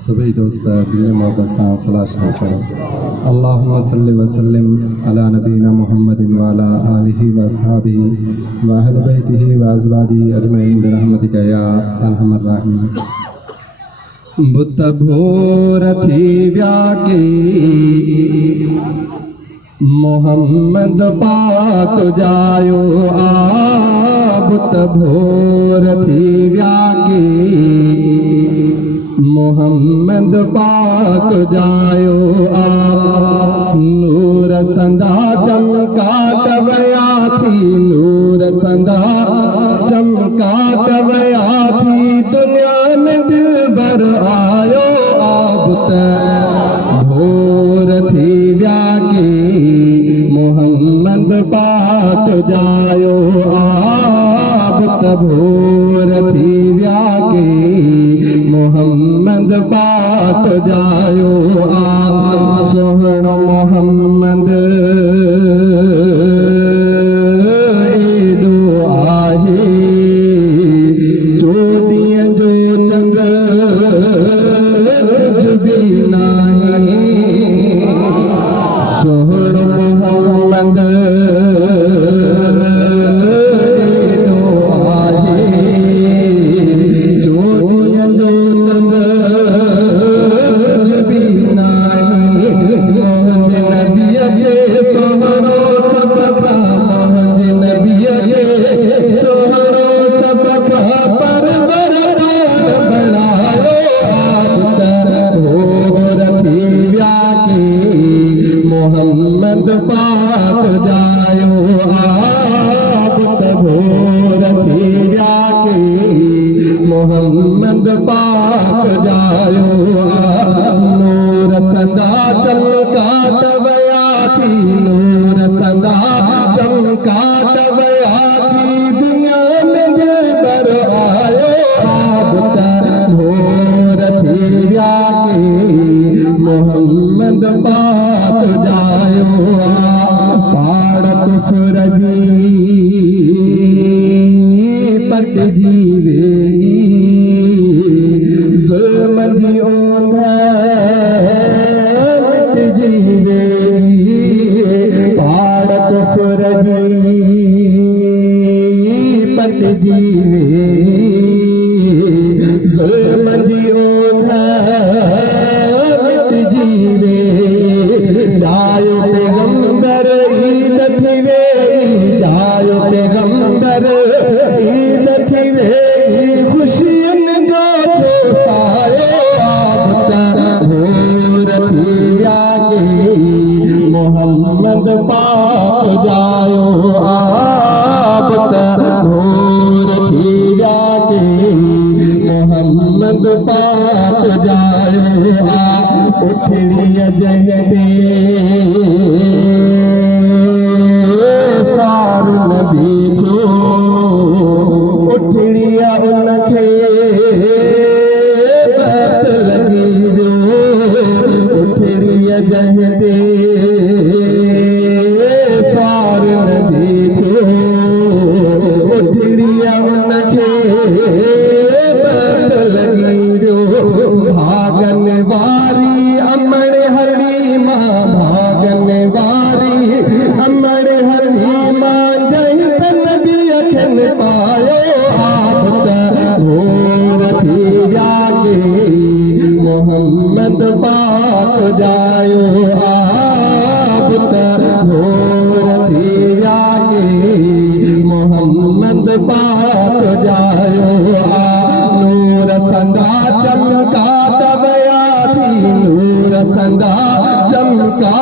सभी दोस्त दिल मोहब्बत से सलात करें। अल्लाहुम्मा सल्लि व सल्लिम अला नबीना मुहम्मदिन व अला आलिहि व अस्हाबिहि व अहलि बैतिहि व अज़वाजिहि अजमईन बिरहमतिका या अरहमर राहिमीन। बुत भोर थी व्याकी मोहम्मद पाक जायो आ, बुत भोर थी व्याकी मोहम्मद पाक जायो आ, नूर संदा चमका कवया थी, नूर संदा चमका कवया थी, दुनिया में दिल भर आयो आबत भोर थी व्याकी मोहम्मद पाक जायो आबत भोर थी व्याकी मोहम्मद पाक जायो आ, सोहणो मोहम्मद एडो आहे जो दिया जो चंग भी नाही, सोहणो मोहम्मद मोहम्मद पाक जायो आबत भोर थी व्याकी मोहम्मद पाक जायो आ, नूर संदा चमका तवया थी, नूर संदा चमका तवया थी, दुनिया में दिल भर आयो आबत भोर थी व्याकी मोहम्मद पाक जायो आ, पाड़त फुरजी पट जीवेगी जुल्म दी ओंधा मिट जीवेगी, पाड़त फुरजी पट जीवेगी जुल्म दी ओंधा मिट जीवे, जायो पैगंबर ईद थी वे, जायो पैगंबर ईद थी वे, खुशियन जो सायो आबत भोर थी व्याकी मोहम्मद पाक जायो आबत भोर थी व्याकी मोहम्मद पाक जायो आ, उठड़िया जगते सार नबी जो उठड़िया उनखे बात लगी जो, उठड़िया जगते सार नबी जो उठड़िया उनखे बात लगी जो, भागन वारी अमर हलीमा, भागन वारी अमर हलीमा, जही नबी अखन पायो आबत भोर थी व्याकी मोहम्मद पाक जायो आबत भोर थी व्याकी मोहम्मद पाक जायो आ, नूर संदा चमका तवया थी, नूर संदा चमका